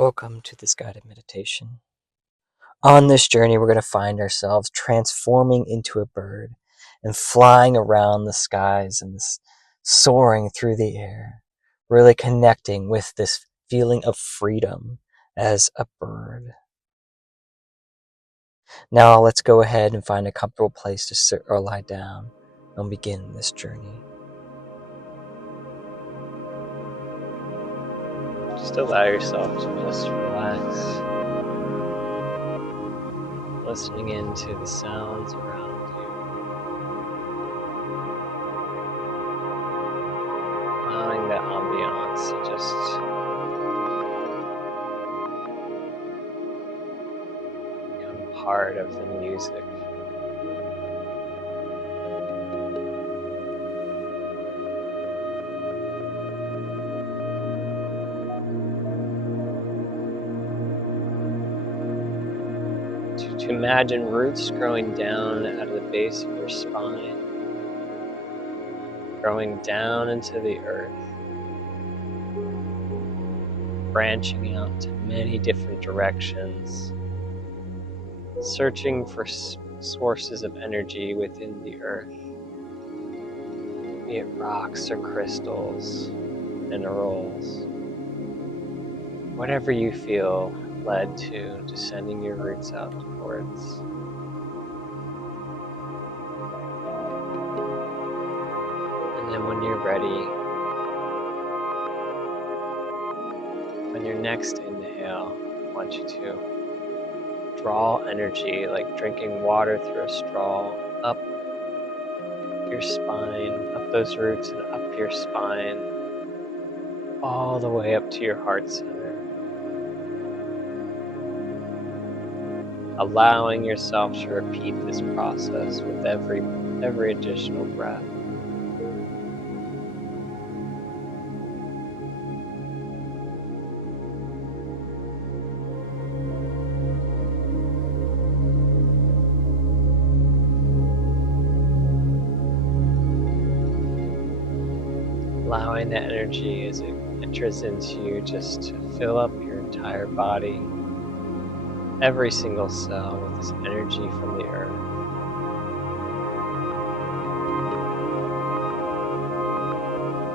Welcome to this guided meditation. On this journey, we're going to find ourselves transforming into a bird and flying around the skies and soaring through the air, really connecting with this feeling of freedom as a bird. Now let's go ahead and find a comfortable place to sit or lie down and begin this journey. Just allow yourself to just relax, listening into the sounds around you, allowing the ambiance to just become part of the music. To imagine roots growing down out of the base of your spine, growing down into the earth, branching out to many different directions, searching for sources of energy within the earth, be it rocks or crystals, minerals, whatever you feel led to sending your roots out towards. And then when you're ready, on your next inhale, I want you to draw energy like drinking water through a straw up your spine, up those roots and up your spine, all the way up to your heart center. Allowing yourself to repeat this process with every additional breath. Allowing that energy as it enters into you just to fill up your entire body, every single cell with this energy from the earth.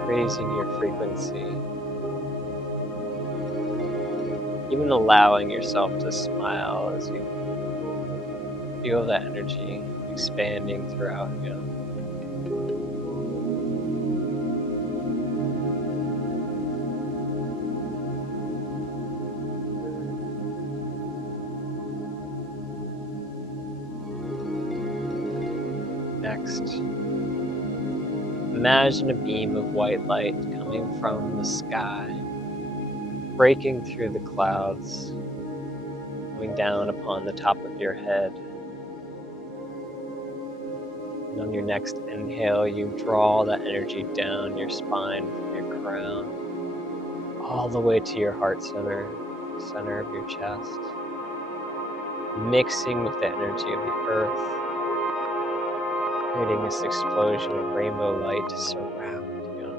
Raising your frequency, even allowing yourself to smile as you feel that energy expanding throughout you. Next, imagine a beam of white light coming from the sky, breaking through the clouds, coming down upon the top of your head. And on your next inhale, you draw that energy down your spine from your crown, all the way to your heart center, center of your chest, mixing with the energy of the earth, creating this explosion of rainbow light to surround you,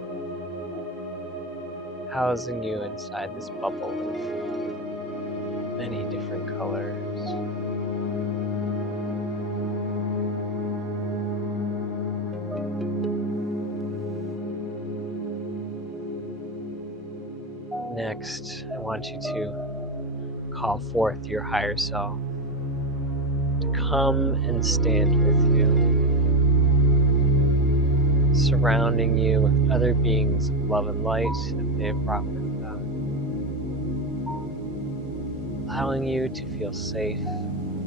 housing you inside this bubble of many different colors. Next, I want you to call forth your higher self to come and stand with you, surrounding you with other beings of love and light that they have brought with them, allowing you to feel safe,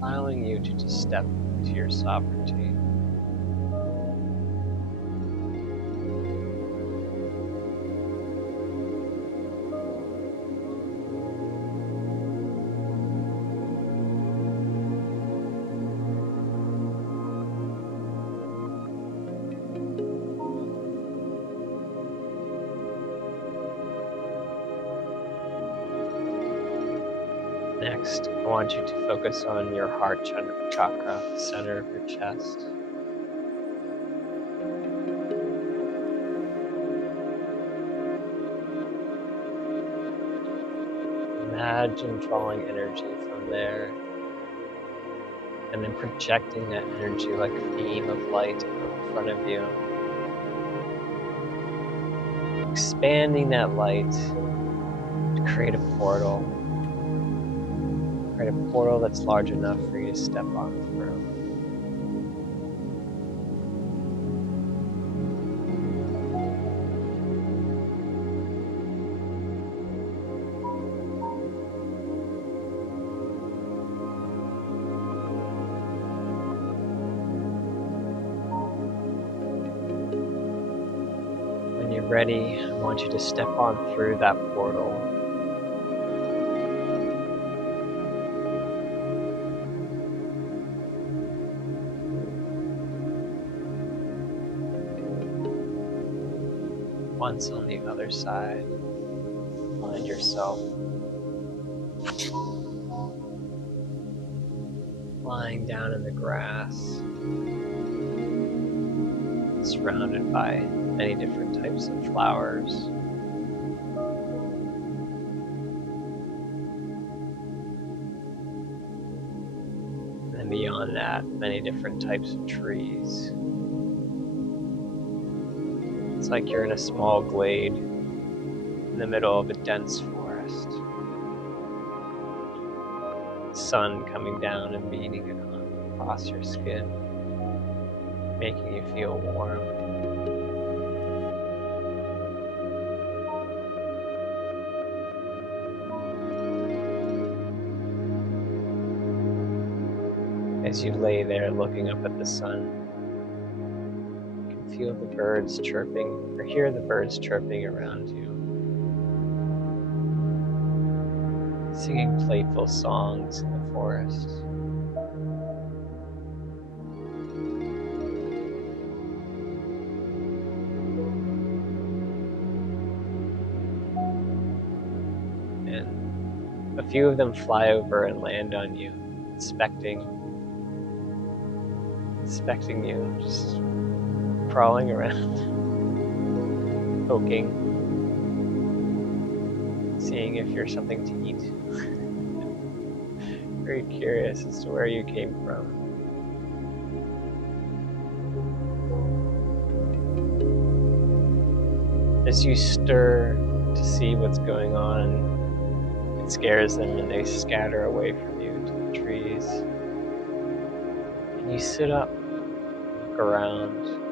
allowing you to just step into your sovereignty. Next, I want you to focus on your heart chakra, the center of your chest. Imagine drawing energy from there and then projecting that energy like a beam of light out in front of you. Expanding that light to create a portal. Create a portal that's large enough for you to step on through. When you're ready, I want you to step on through that portal. Once on the other side, find yourself lying down in the grass, surrounded by many different types of flowers. And then beyond that, many different types of trees. It's like you're in a small glade in the middle of a dense forest. Sun coming down and beating across your skin, making you feel warm. As you lay there looking up at the sun, you can feel the birds chirping, or hear the birds chirping around you, singing playful songs in the forest. And a few of them fly over and land on you, inspecting you, just crawling around, poking, seeing if you're something to eat. Very curious as to where you came from. As you stir to see what's going on, it scares them and they scatter away from you to the trees. And you sit up, look around.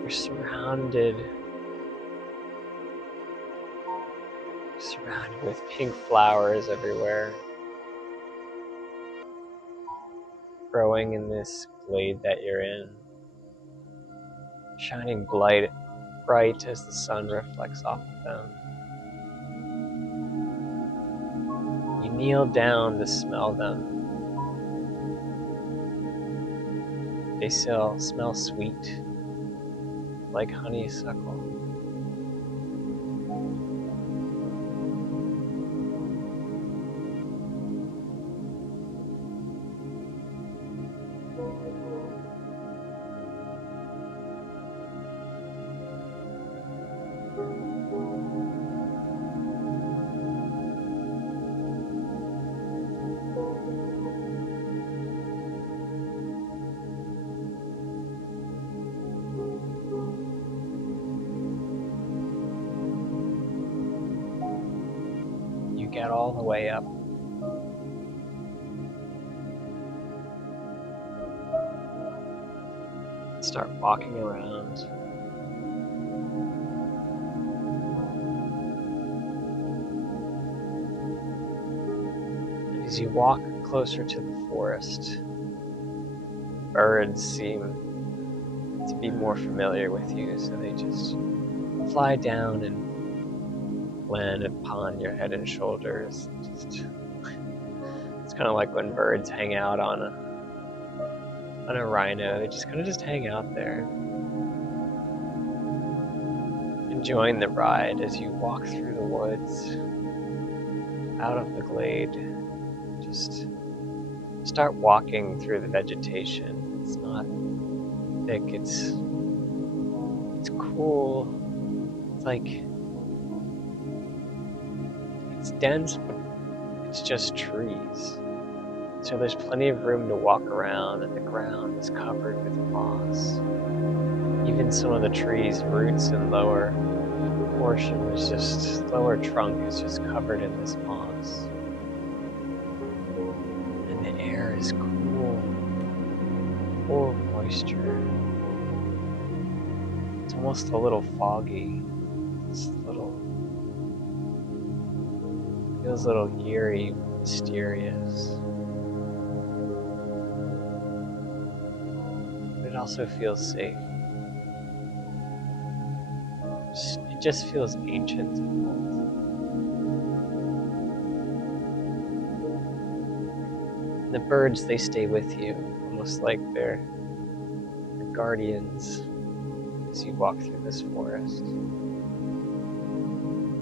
You're surrounded with pink flowers everywhere, growing in this glade that you're in, shining bright as the sun reflects off of them. You kneel down to smell them. They still smell sweet, like honeysuckle. Get all the way up. Start walking around. And as you walk closer to the forest, birds seem to be more familiar with you, so they just fly down and land upon your head and shoulders. It's kind of like when birds hang out on a rhino. They just kind of hang out there, enjoying the ride as you walk through the woods, out of the glade. Just start walking through the vegetation. It's not thick. It's cool. It's like It's dense, but it's just trees. So there's plenty of room to walk around, and the ground is covered with moss. Even some of the trees' roots and lower lower trunk is just covered in this moss. And the air is cool, full of moisture. It's almost a little foggy. Feels a little eerie, mysterious. But it also feels safe. It just feels ancient and old. And the birds, they stay with you, almost like they're guardians as you walk through this forest.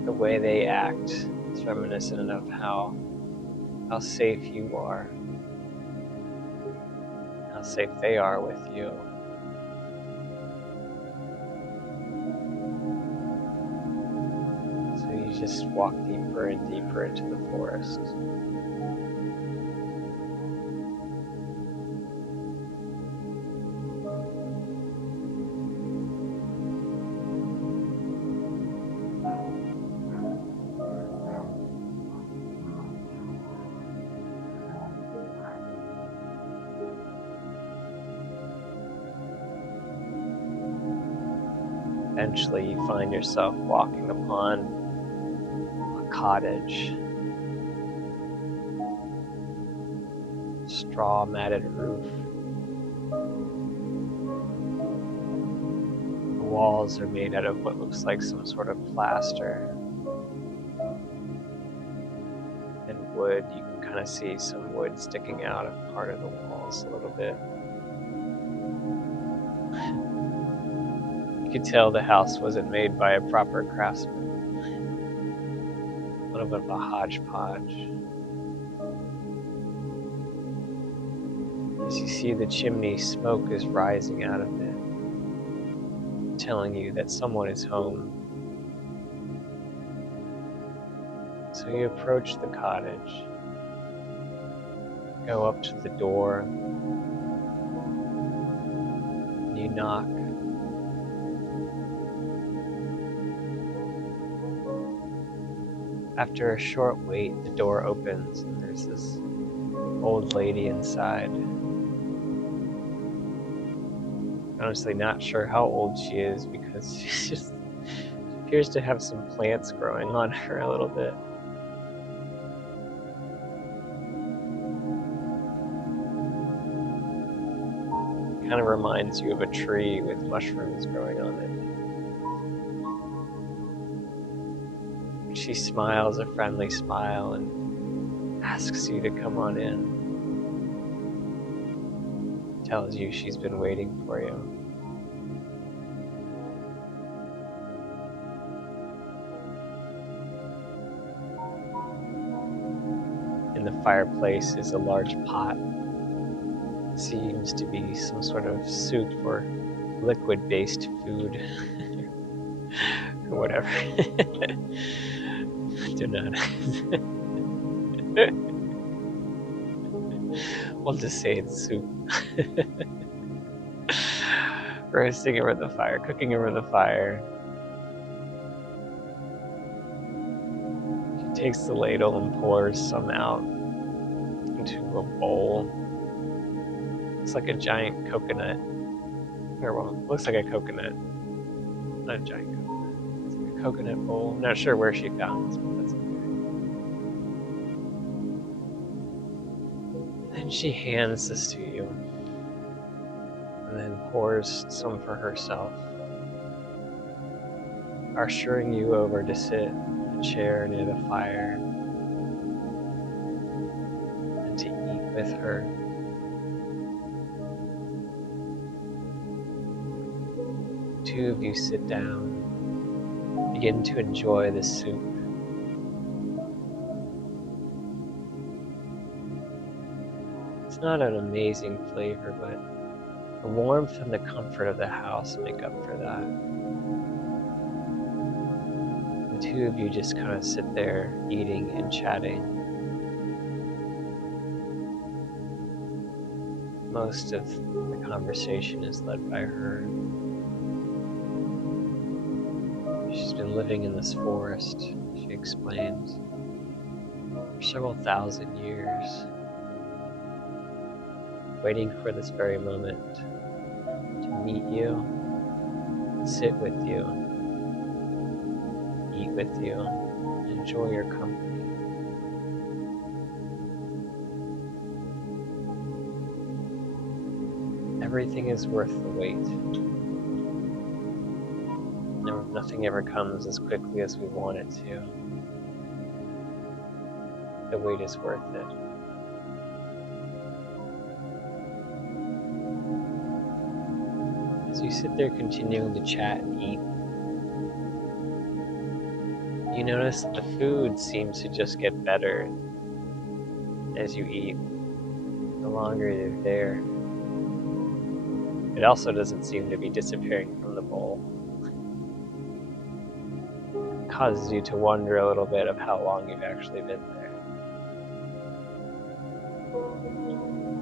The way they act is reminiscent of how safe you are, how safe they are with you. So you just walk deeper and deeper into the forest. Eventually, you find yourself walking upon a cottage, straw matted roof. The walls are made out of what looks like some sort of plaster and wood. You can kind of see some wood sticking out of part of the walls a little bit. You could tell the house wasn't made by a proper craftsman. A little bit of a hodgepodge. As you see the chimney, smoke is rising out of it, telling you that someone is home. So you approach the cottage, go up to the door, and you knock. After a short wait, the door opens and there's this old lady inside. Honestly, not sure how old she is because she appears to have some plants growing on her a little bit. Kind of reminds you of a tree with mushrooms growing on it. She smiles a friendly smile and asks you to come on in. Tells you she's been waiting for you. In the fireplace is a large pot. Seems to be some sort of soup or liquid-based food. Or whatever. Do not. We'll just say it's soup. Roasting over the fire, cooking over the fire. She takes the ladle and pours some out into a bowl. Looks like a giant coconut. Or well, looks like a coconut. Not a giant coconut. It's like a coconut bowl. I'm not sure where she found this, but that's okay. Then she hands this to you. And then pours some for herself, ushering you over to sit in a chair near the fire and to eat with her. The two of you sit down, begin to enjoy the soup. It's not an amazing flavor, but the warmth and the comfort of the house make up for that. The two of you just kind of sit there eating and chatting. Most of the conversation is led by her. She's been living in this forest, she explains, for several thousand years, waiting for this very moment to meet you, sit with you, eat with you, and enjoy your company. Everything is worth the wait. Nothing ever comes as quickly as we want it to. The wait is worth it. As you sit there continuing to chat and eat, you notice that the food seems to just get better as you eat, the longer you're there. It also doesn't seem to be disappearing from the bowl. It causes you to wonder a little bit of how long you've actually been there.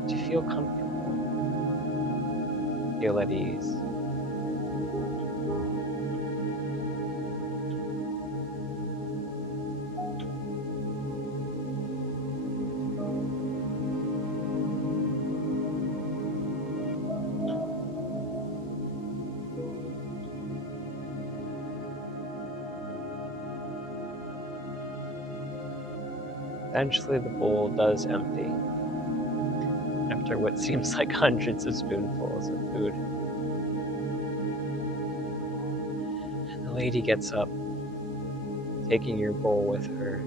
Do you feel comfortable? Feel at ease? Eventually the bowl does empty, after what seems like hundreds of spoonfuls of food. And the lady gets up, taking your bowl with her.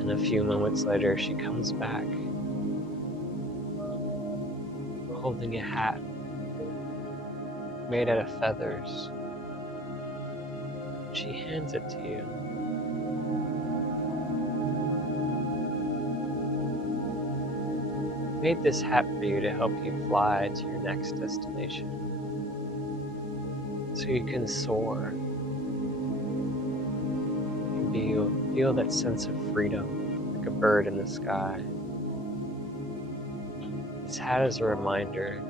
And a few moments later, she comes back, holding a hat made out of feathers. She hands it to you. I made this hat for you to help you fly to your next destination, so you can soar. You can feel that sense of freedom, like a bird in the sky. This hat is a reminder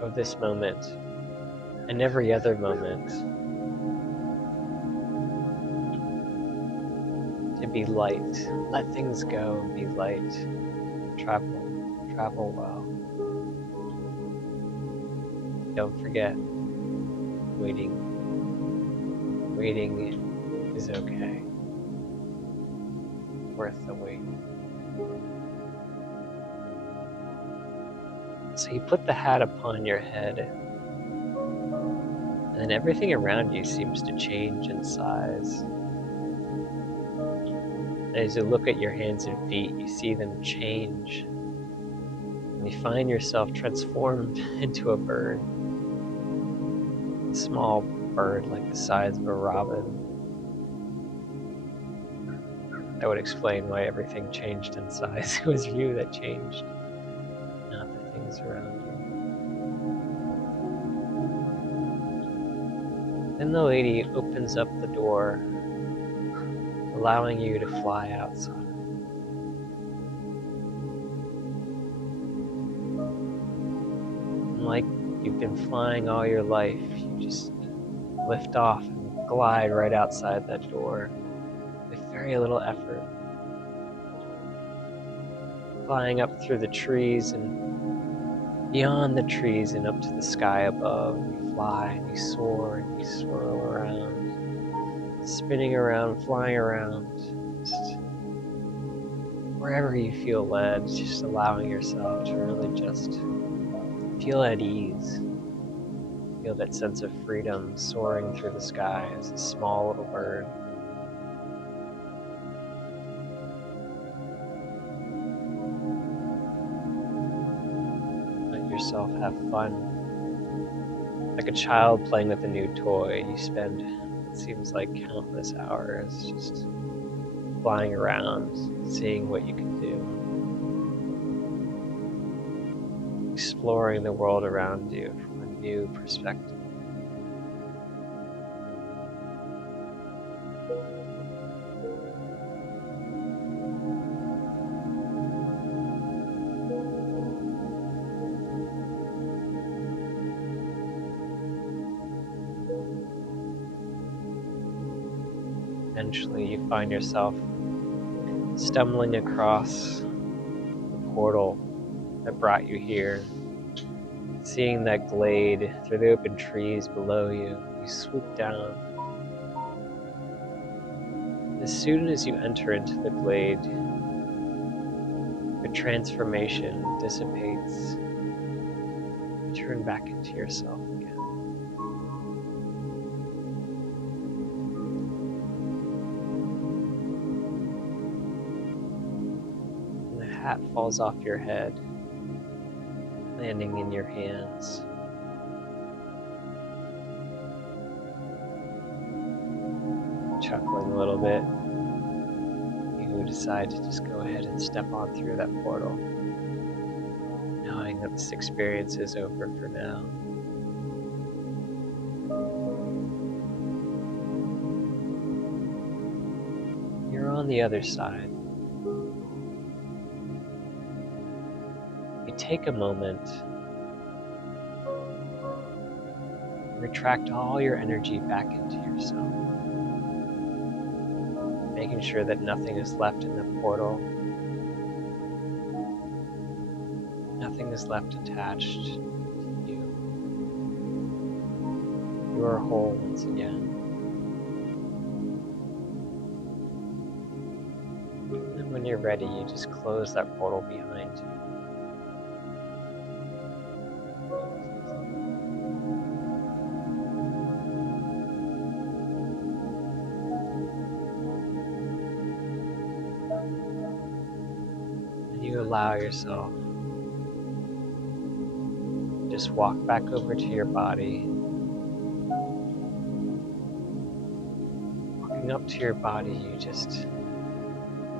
of this moment and every other moment to be light. Let things go and be light. Travel well. Don't forget, waiting is okay. Worth the wait. So you put the hat upon your head, and then everything around you seems to change in size. As you look at your hands and feet, you see them change. And you find yourself transformed into a bird. A small bird like the size of a robin. That would explain why everything changed in size. It was you that changed, not the things around you. Then the lady opens up the door, allowing you to fly outside. And like you've been flying all your life, you just lift off and glide right outside that door with very little effort. Flying up through the trees and beyond the trees and up to the sky above. You fly and you soar and you swirl around, spinning around, flying around, just wherever you feel led, just allowing yourself to really just feel at ease. Feel that sense of freedom soaring through the sky as a small little bird. Let yourself have fun. Like a child playing with a new toy, you spend what seems like countless hours just flying around, seeing what you can do. Exploring the world around you from a new perspective. Eventually, you find yourself stumbling across the portal that brought you here. Seeing that glade through the open trees below you, you swoop down. As soon as you enter into the glade, the transformation dissipates. You turn back into yourself again. And the hat falls off your head, landing in your hands. Chuckling a little bit, you decide to just go ahead and step on through that portal, knowing that this experience is over for now. You're on the other side. You take a moment, retract all your energy back into yourself, making sure that nothing is left in the portal, nothing is left attached to you. You are whole once again. And when you're ready, you just close that portal behind you. You allow yourself to just walk back over to your body. Walking up to your body, you just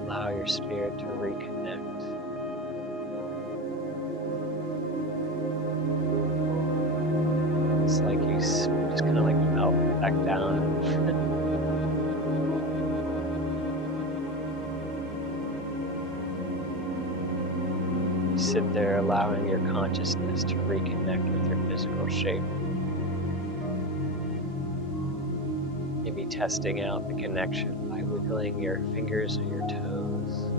allow your spirit to reconnect. It's like you just kind of like melt back down. You sit there allowing your consciousness to reconnect with your physical shape. Maybe testing out the connection by wiggling your fingers or your toes.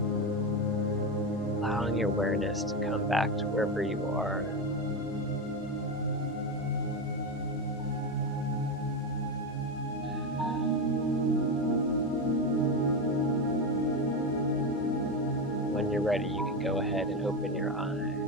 Allowing your awareness to come back to wherever you are. When you're ready, you can go ahead and open your eyes.